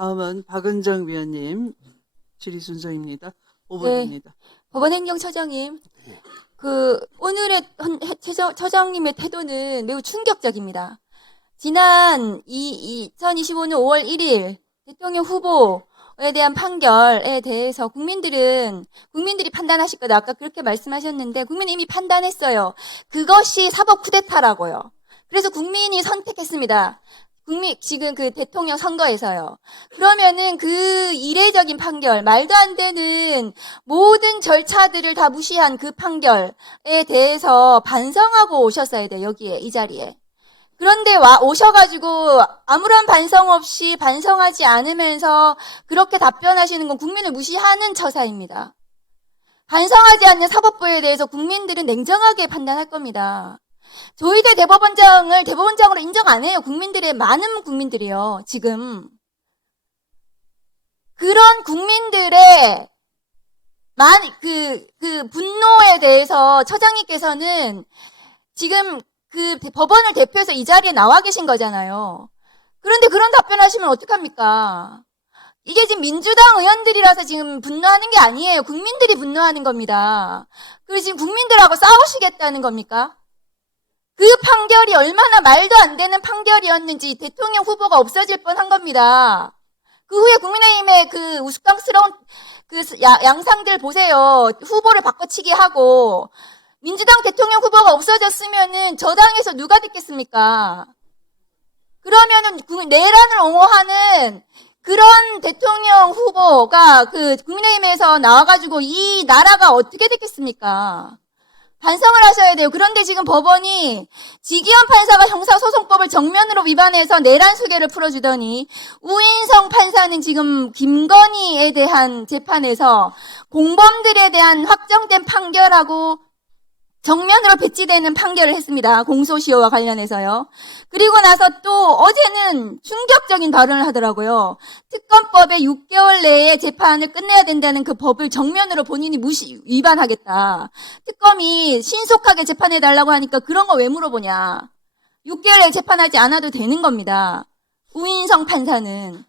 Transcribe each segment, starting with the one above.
다음은 박은정 위원님 질의 순서입니다. 네. 5분입니다. 법원행정처장님, 오늘의 처장님의 태도는 매우 충격적입니다. 지난 2025년 5월 1일 대통령 후보에 대한 판결에 대해서 국민들이 판단하실 거다. 아까 그렇게 말씀하셨는데, 국민이 이미 판단했어요. 그것이 사법 쿠데타라고요. 그래서 국민이 선택했습니다. 지금 그 대통령 선거에서요. 그러면은 그 이례적인 판결, 말도 안 되는 모든 절차들을 다 무시한 그 판결에 대해서 반성하고 오셨어야 돼요, 여기에, 이 자리에. 그런데 오셔가지고 아무런 반성 없이 반성하지 않으면서 그렇게 답변하시는 건 국민을 무시하는 처사입니다. 반성하지 않는 사법부에 대해서 국민들은 냉정하게 판단할 겁니다. 저희들 대법원장으로 인정 안 해요. 많은 국민들이요, 지금. 그런 국민들의 분노에 대해서 처장님께서는 지금 법원을 대표해서 이 자리에 나와 계신 거잖아요. 그런데 그런 답변하시면 어떡합니까? 이게 지금 민주당 의원들이라서 지금 분노하는 게 아니에요. 국민들이 분노하는 겁니다. 그리고 지금 국민들하고 싸우시겠다는 겁니까? 그 판결이 얼마나 말도 안 되는 판결이었는지 대통령 후보가 없어질 뻔한 겁니다. 그 후에 국민의힘의 그 우스꽝스러운 양상들 보세요. 후보를 바꿔치기 하고 민주당 대통령 후보가 없어졌으면은 저 당에서 누가 됐겠습니까? 그러면은 내란을 옹호하는 그런 대통령 후보가 국민의힘에서 나와가지고 이 나라가 어떻게 됐겠습니까? 반성을 하셔야 돼요. 그런데 지금 법원이 지기현 판사가 형사소송법을 정면으로 위반해서 내란 수계를 풀어주더니 우인성 판사는 지금 김건희에 대한 재판에서 공범들에 대한 확정된 판결하고 정면으로 배치되는 판결을 했습니다. 공소시효와 관련해서요. 그리고 나서 또 어제는 충격적인 발언을 하더라고요. 특검법에 6개월 내에 재판을 끝내야 된다는 그 법을 정면으로 본인이 위반하겠다. 특검이 신속하게 재판해달라고 하니까 그런 거 왜 물어보냐. 6개월 내에 재판하지 않아도 되는 겁니다. 우인성 판사는.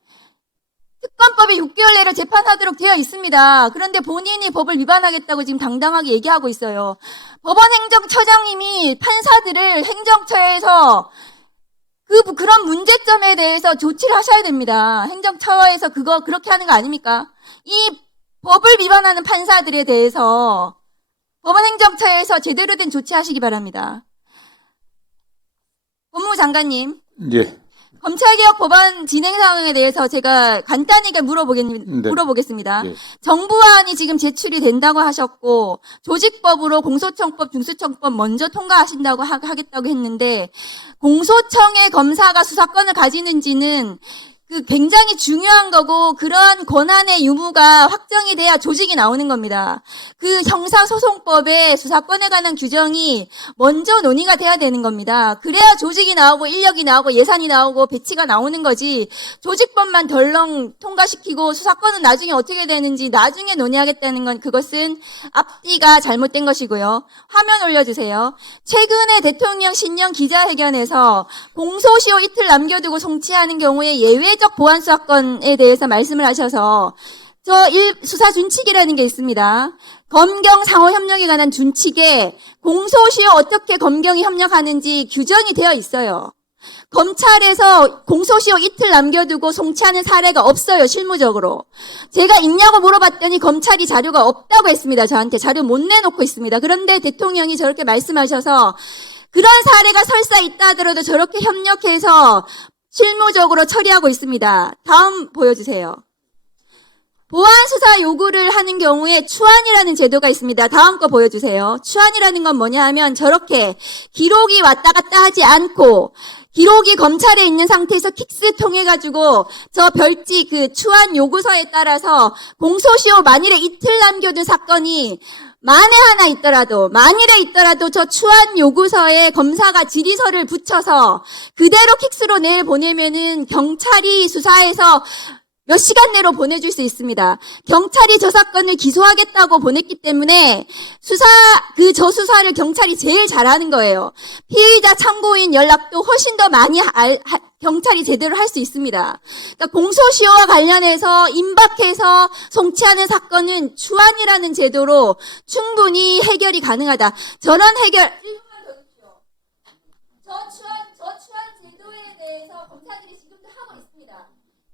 특검법이 6개월 내로 재판하도록 되어 있습니다. 그런데 본인이 법을 위반하겠다고 지금 당당하게 얘기하고 있어요. 법원행정처장님이 판사들을 행정처에서 그런 문제점에 대해서 조치를 하셔야 됩니다. 행정처에서 그렇게 하는 거 아닙니까? 이 법을 위반하는 판사들에 대해서 법원행정처에서 제대로 된 조치하시기 바랍니다. 법무부 장관님. 예. 검찰개혁 법안 진행 상황에 대해서 제가 간단하게 물어보겠습니다. 예. 정부안이 지금 제출이 된다고 하셨고 조직법으로 공소청법, 중수청법 먼저 통과하신다고 하겠다고 했는데 공소청의 검사가 수사권을 가지는지는 굉장히 중요한 거고 그러한 권한의 유무가 확정이 돼야 조직이 나오는 겁니다. 형사소송법에 수사권에 관한 규정이 먼저 논의가 돼야 되는 겁니다. 그래야 조직이 나오고 인력이 나오고 예산이 나오고 배치가 나오는 거지 조직법만 덜렁 통과시키고 수사권은 나중에 어떻게 되는지 나중에 논의하겠다는 건 그것은 앞뒤가 잘못된 것이고요. 화면 올려주세요. 최근에 대통령 신년 기자회견에서 공소시효 이틀 남겨두고 송치하는 경우에 예외적 보안 수사권에 대해서 말씀을 하셔서 수사 준칙이라는 게 있습니다. 검경 상호 협력에 관한 준칙에 공소시효 어떻게 검경이 협력하는지 규정이 되어 있어요. 검찰에서 공소시효 이틀 남겨두고 송치하는 사례가 없어요, 실무적으로. 제가 있냐고 물어봤더니 검찰이 자료가 없다고 했습니다. 저한테 자료 못 내놓고 있습니다. 그런데 대통령이 저렇게 말씀하셔서 그런 사례가 설사 있다 하더라도 저렇게 협력해서 실무적으로 처리하고 있습니다. 다음 보여주세요. 보안 수사 요구를 하는 경우에 추안이라는 제도가 있습니다. 다음 거 보여주세요. 추안이라는 건 뭐냐 하면 저렇게 기록이 왔다 갔다 하지 않고 기록이 검찰에 있는 상태에서 킥스 통해가지고 저 별지 추안 요구서에 따라서 공소시효 만일에 이틀 남겨둔 사건이 만일에 있더라도 저 추안 요구서에 검사가 질의서를 붙여서 그대로 킥스로 내보내면은 경찰이 수사해서 몇 시간 내로 보내줄 수 있습니다. 경찰이 저 사건을 기소하겠다고 보냈기 때문에 저 수사를 경찰이 제일 잘하는 거예요. 피의자 참고인 연락도 훨씬 더 많이 경찰이 제대로 할 수 있습니다. 그러니까 공소시효와 관련해서 임박해서 송치하는 사건은 주안이라는 제도로 충분히 해결이 가능하다. 저런 해결 1분만 더 주십시오. 저추한 제도에 대해서 검사들이 지금도 하고 있습니다.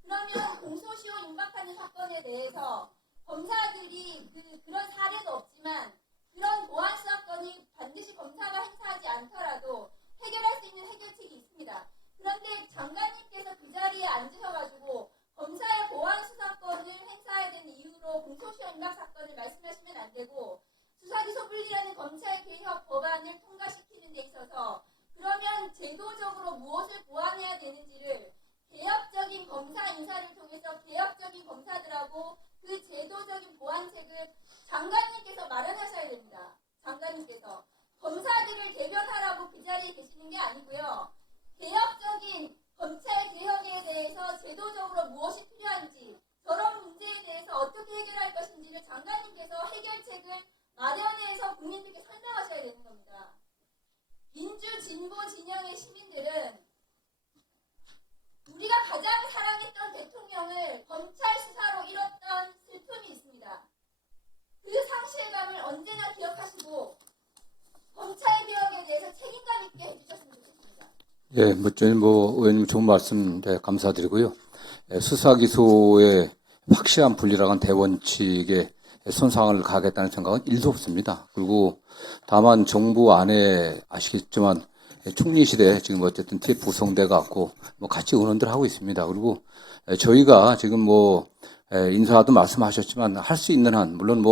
그러면 공소시효 임박하는 사건에 대해서 검사들이 그런 사례도 없지만 그런 보안 수사권이 반드시 검사가 행사하지 않더라도 해결할 수 있는 해결책이 있습니다. 그런데 장관님께서 그 자리에 앉으셔가지고 검사의 보안 수사권을 행사해야 되는 이유로 공소시효 임박 사건을 말씀하시면 안 되고 수사기소 분리라는 검찰 개혁 법안을 통과시키는 데 있어서 그러면 제도적으로 무엇을 보완해야 되는지를 개혁적인 검사 인사를 통해서 개혁적인 검사들하고 그 제도적인 보완책을 장관님께서 마련하셔야 됩니다. 장관님께서 검사들을 대변하라고 그 자리에 계시는 게 아니고요. 개혁적인 검찰 개혁에 대해서 제도적으로 무엇이 필요한지 저런 문제에 대해서 어떻게 해결할 것인지를 장관님께서 해결책을 마련해서 국민들께 설명하셔야 되는 겁니다. 민주 진보 진영의 시민들은 우리가 가장 사랑했던 대통령을 검찰 수사로 잃었던 슬픔이 있습니다. 그 상실감을 언제나 기억하시고 검찰 개혁에 대해서 책임감 있게 해주셨으면 좋겠습니다. 예, 저는 의원님 좋은 말씀 감사드리고요. 수사기소의 확실한 분리라는 대원칙에 손상을 가하겠다는 생각은 1도 없습니다. 그리고 다만 정부 안에 아시겠지만 총리실에 지금 어쨌든 TF 구성돼 갖고 같이 의논들 하고 있습니다. 그리고 저희가 지금 인사도 말씀하셨지만 할 수 있는 한 물론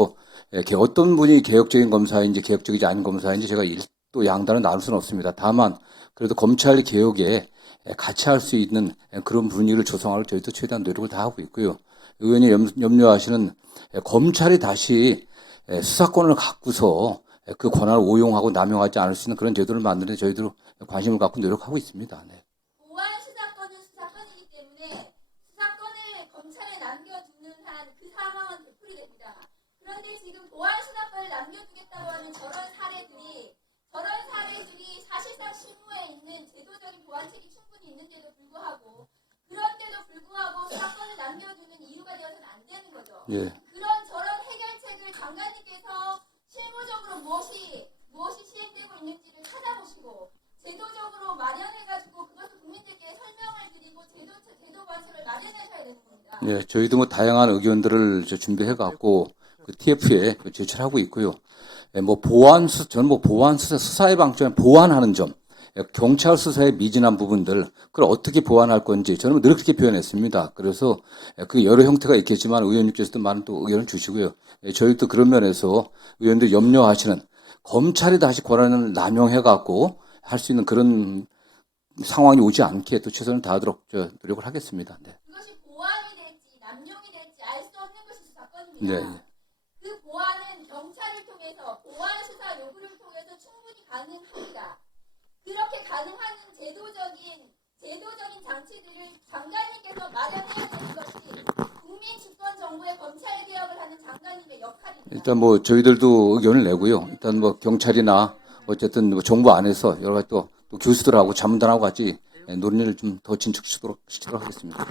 어떤 분이 개혁적인 검사인지 개혁적이지 않은 검사인지 제가 또 양단을 나눌 수는 없습니다. 다만 그래도 검찰 개혁에 같이 할 수 있는 그런 분위기를 조성하려고 저희도 최대한 노력을 다 하고 있고요. 의원이 염려하시는 검찰이 다시 수사권을 갖고서 그 권한을 오용하고 남용하지 않을 수 있는 그런 제도를 만드는 데 저희도 관심을 갖고 노력하고 있습니다. 네. 보안 수사권은 수사권이기 때문에 수사권을 검찰에 남겨두는 한 그 상황은 되풀이됩니다. 그런데 지금 보안 수사권을 남겨두겠다고 하는 저런 사례들이 사실상 실무에 있는 제도적인 보완책이 충분히 있는데도 불구하고 수사권을 남겨두는 이유가 되어서는 안 되는 거죠. 예. 저런 해결책을 장관님께서 실무적으로 무엇이 시행되고 있는지를 찾아보시고 제도적으로 마련해가지고 그것을 국민들께 설명을 드리고 제도 관습을 마련하셔야 되는 겁니다. 예, 저희도 다양한 의견들을 준비해갖고 TF에 제출하고 있고요. 저는 보안 수사의 방점에 보완하는 점, 경찰 수사의 미진한 부분들, 그걸 어떻게 보완할 건지 저는 늘 그렇게 표현했습니다. 그래서 그 여러 형태가 있겠지만 의원님께서도 많은 또 의견을 주시고요. 저희도 그런 면에서 의원들 염려하시는 검찰이 다시 권한을 남용해갖고 할 수 있는 그런 상황이 오지 않게 또 최선을 다하도록 노력을 하겠습니다. 네. 그것이 보완이 될지 남용이 될지 알 수 없는 것이 수사권입니다. 네. 그 보완은 경찰을 통해서 보완 수사 요구를 통해서 충분히 가능합니다. 그렇게 가능한 제도적인 장치들을 장관님께서 마련해야 되는 것이 국민 주권 정부의 검찰 개혁을 하는 장관님의 역할입니다. 일단 저희들도 의견을 내고요. 일단 경찰이나 어쨌든 정부 안에서 여러 가지 또 교수들하고 자문단하고 같이 논의를 좀 더 진척시키도록 하겠습니다.